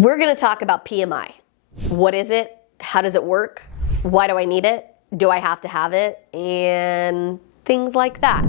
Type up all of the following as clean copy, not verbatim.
We're going to talk about PMI. What is it? How does it work? Why do I need it? Do I have to have it? And things like that.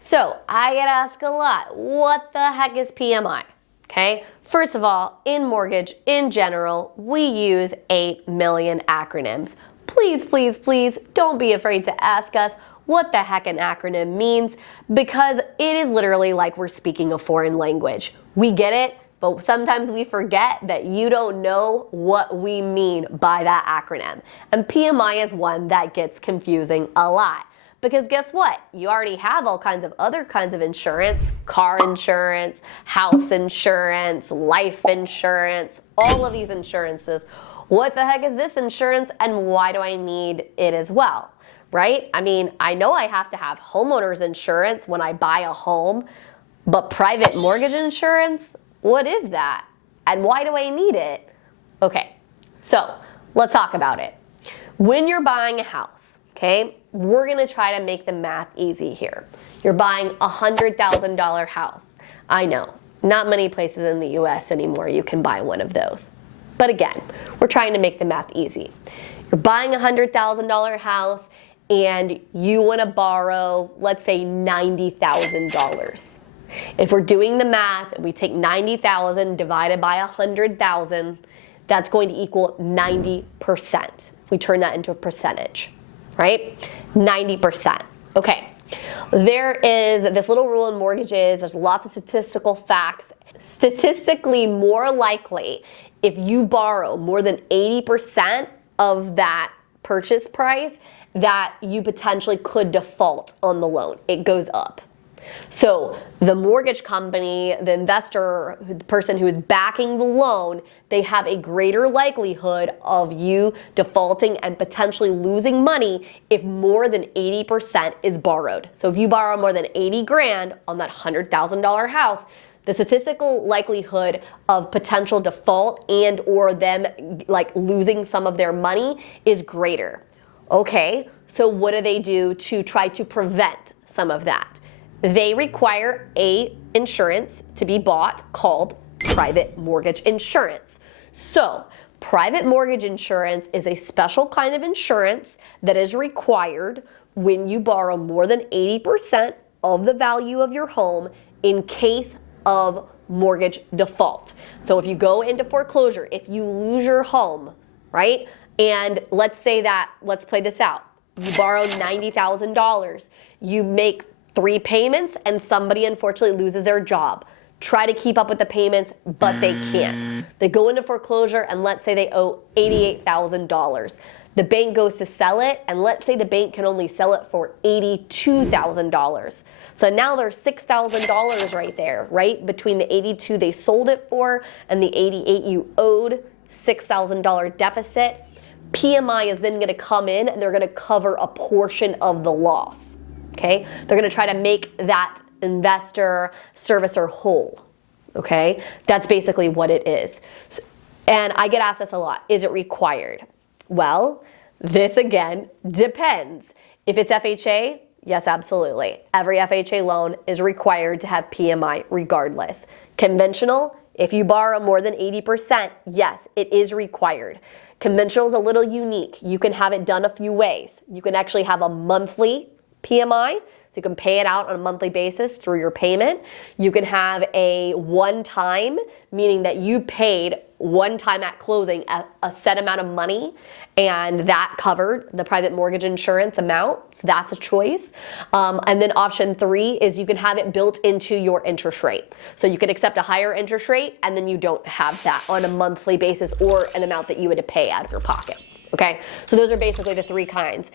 So I get asked a lot, what the heck is PMI? Okay, first of all, in mortgage, in general, we use 8 million acronyms. Please, please, please don't be afraid to ask us what the heck an acronym means, because it is literally like we're speaking a foreign language. We get it, but sometimes we forget that you don't know what we mean by that acronym. And PMI is one that gets confusing a lot. Because guess what? You already have all kinds of other kinds of insurance, car insurance, house insurance, life insurance, all of these insurances. What the heck is this insurance and why do I need it as well, right? I mean, I know I have to have homeowners insurance when I buy a home, but private mortgage insurance, what is that? And why do I need it? Okay, so let's talk about it. When you're buying a house, okay, we're gonna try to make the math easy here. You're buying a $100,000 house. I know, not many places in the US anymore you can buy one of those. But again, we're trying to make the math easy. You're buying a $100,000 house and you wanna borrow, let's say $90,000. If we're doing the math and we take 90,000 divided by 100,000, that's going to equal 90%. We turn that into a percentage. Right? 90%. Okay. There is this little rule in mortgages. There's lots of statistical facts. Statistically more likely, if you borrow more than 80% of that purchase price, that you potentially could default on the loan. It goes up. So the mortgage company, the investor, the person who is backing the loan, they have a greater likelihood of you defaulting and potentially losing money if more than 80% is borrowed. So if you borrow more than 80 grand on that $100,000 house, the statistical likelihood of potential default and or them like losing some of their money is greater. Okay, so what do they do to try to prevent some of that? They require a insurance to be bought called private mortgage insurance. So private mortgage insurance is a special kind of insurance that is required when you borrow more than 80% of the value of your home in case of mortgage default. So if you go into foreclosure, if you lose your home, right? And let's say that, let's play this out. You borrow $90,000. You make 3 payments and somebody unfortunately loses their job. Try to keep up with the payments, but they can't. They go into foreclosure and let's say they owe $88,000. The bank goes to sell it and let's say the bank can only sell it for $82,000. So now there's $6,000 right there, right? Between the 82 they sold it for and the 88 you owed, $6,000 deficit. PMI is then gonna come in and they're gonna cover a portion of the loss. Okay, they're going to try to make that investor servicer whole. Okay, that's basically what it is. And I get asked this a lot. Is it required? Well, this again depends. If it's FHA, yes, absolutely. Every FHA loan is required to have PMI regardless. Conventional, if you borrow more than 80%, yes, it is required. Conventional is a little unique. You can have it done a few ways. You can actually have a monthly PMI, so you can pay it out on a monthly basis through your payment. You can have a one-time, meaning that you paid one time at closing a set amount of money and that covered the private mortgage insurance amount, so that's a choice. And then option 3 is you can have it built into your interest rate. So you can accept a higher interest rate and then you don't have that on a monthly basis or an amount that you would pay out of your pocket. Okay, so those are basically the 3 kinds.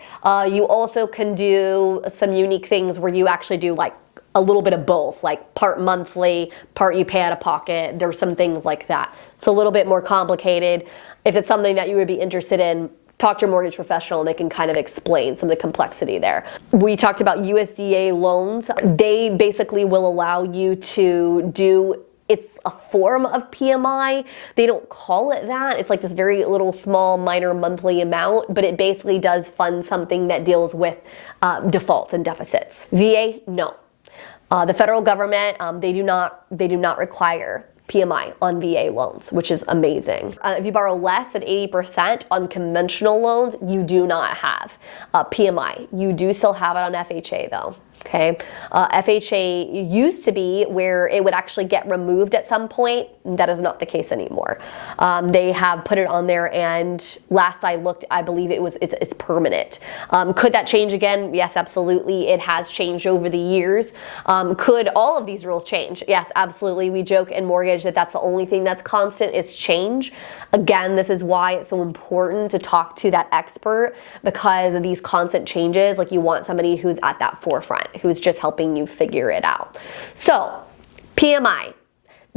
You also can do some unique things where you actually do like a little bit of both, like part monthly, part you pay out of pocket. There's some things like that. It's a little bit more complicated. If it's something that you would be interested in, talk to your mortgage professional and they can kind of explain some of the complexity there. We talked about USDA loans. They basically will allow you to do, it's a form of PMI. They don't call it that. It's like this very little small minor monthly amount, but it basically does fund something that deals with defaults and deficits. VA, no. The federal government, they do not require PMI on VA loans, which is amazing. If you borrow less than 80% on conventional loans, you do not have PMI. You do still have it on FHA though. Okay, FHA used to be where it would actually get removed at some point. That is not the case anymore. They have put it on there, and last I looked, I believe it's permanent. Could that change again? Yes, absolutely. It has changed over the years. Could all of these rules change? Yes, absolutely. We joke in mortgage that that's the only thing that's constant is change. Again, this is why it's so important to talk to that expert, because of these constant changes. Like, you want somebody who's at that forefront, who's just helping you figure it out. So, PMI,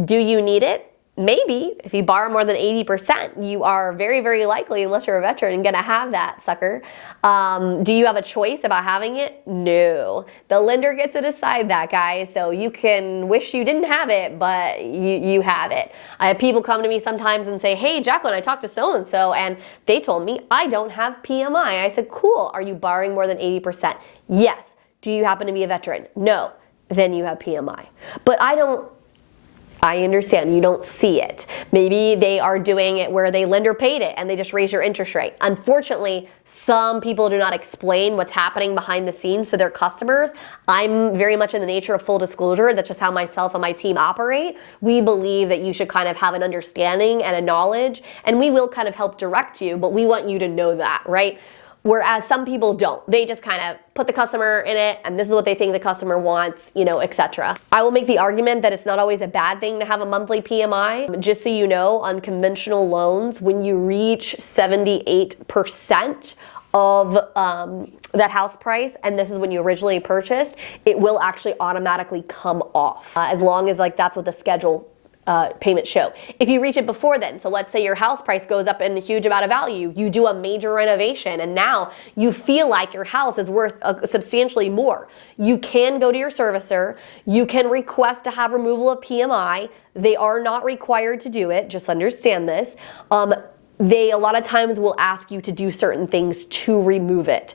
do you need it? Maybe. If you borrow more than 80%, you are very, very likely, unless you're a veteran, gonna have that sucker. Do you have a choice about having it? No. The lender gets to decide that, guys. So you can wish you didn't have it, but you have it. I have people come to me sometimes and say, hey, Jacqueline, I talked to so-and-so, and they told me I don't have PMI. I said, cool. Are you borrowing more than 80%? Yes. Do you happen to be a veteran? No. Then you have PMI. But I understand you don't see it. Maybe they are doing it where they lender paid it and they just raise your interest rate. Unfortunately, some people do not explain what's happening behind the scenes to their customers. I'm very much in the nature of full disclosure. That's just how myself and my team operate. We believe that you should kind of have an understanding and a knowledge, and we will kind of help direct you, but we want you to know that, right? Whereas some people don't. They just kind of put the customer in it, and this is what they think the customer wants, etc. I will make the argument that it's not always a bad thing to have a monthly PMI. Just so you know, on conventional loans, when you reach 78% of that house price, and this is when you originally purchased, it will actually automatically come off, as long as that's what the schedule payments show. If you reach it before then, so let's say your house price goes up in a huge amount of value, you do a major renovation, and now you feel like your house is worth substantially more. You can go to your servicer, you can request to have removal of PMI. They are not required to do it, just understand this. They a lot of times will ask you to do certain things to remove it.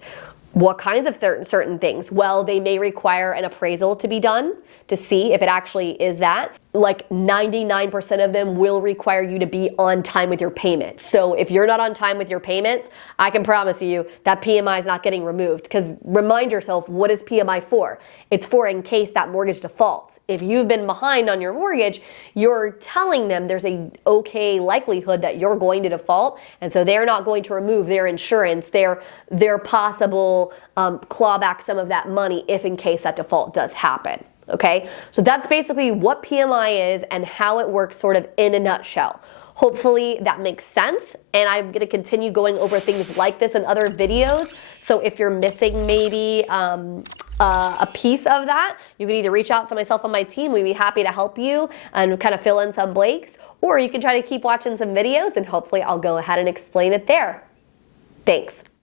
What kinds of certain things? Well, they may require an appraisal to be done to see if it actually is that. Like 99% of them will require you to be on time with your payments. So if you're not on time with your payments, I can promise you that PMI is not getting removed, because remind yourself, what is PMI for? It's for in case that mortgage defaults. If you've been behind on your mortgage, you're telling them there's a okay likelihood that you're going to default, and so they're not going to remove their insurance, their possible claw back some of that money if in case that default does happen. Okay, so that's basically what PMI is and how it works sort of in a nutshell. Hopefully that makes sense, and I'm going to continue going over things like this in other videos. So if you're missing maybe a piece of that, you can either reach out to myself and my team. We'd be happy to help you and kind of fill in some blanks, or you can try to keep watching some videos and hopefully I'll go ahead and explain it there. Thanks.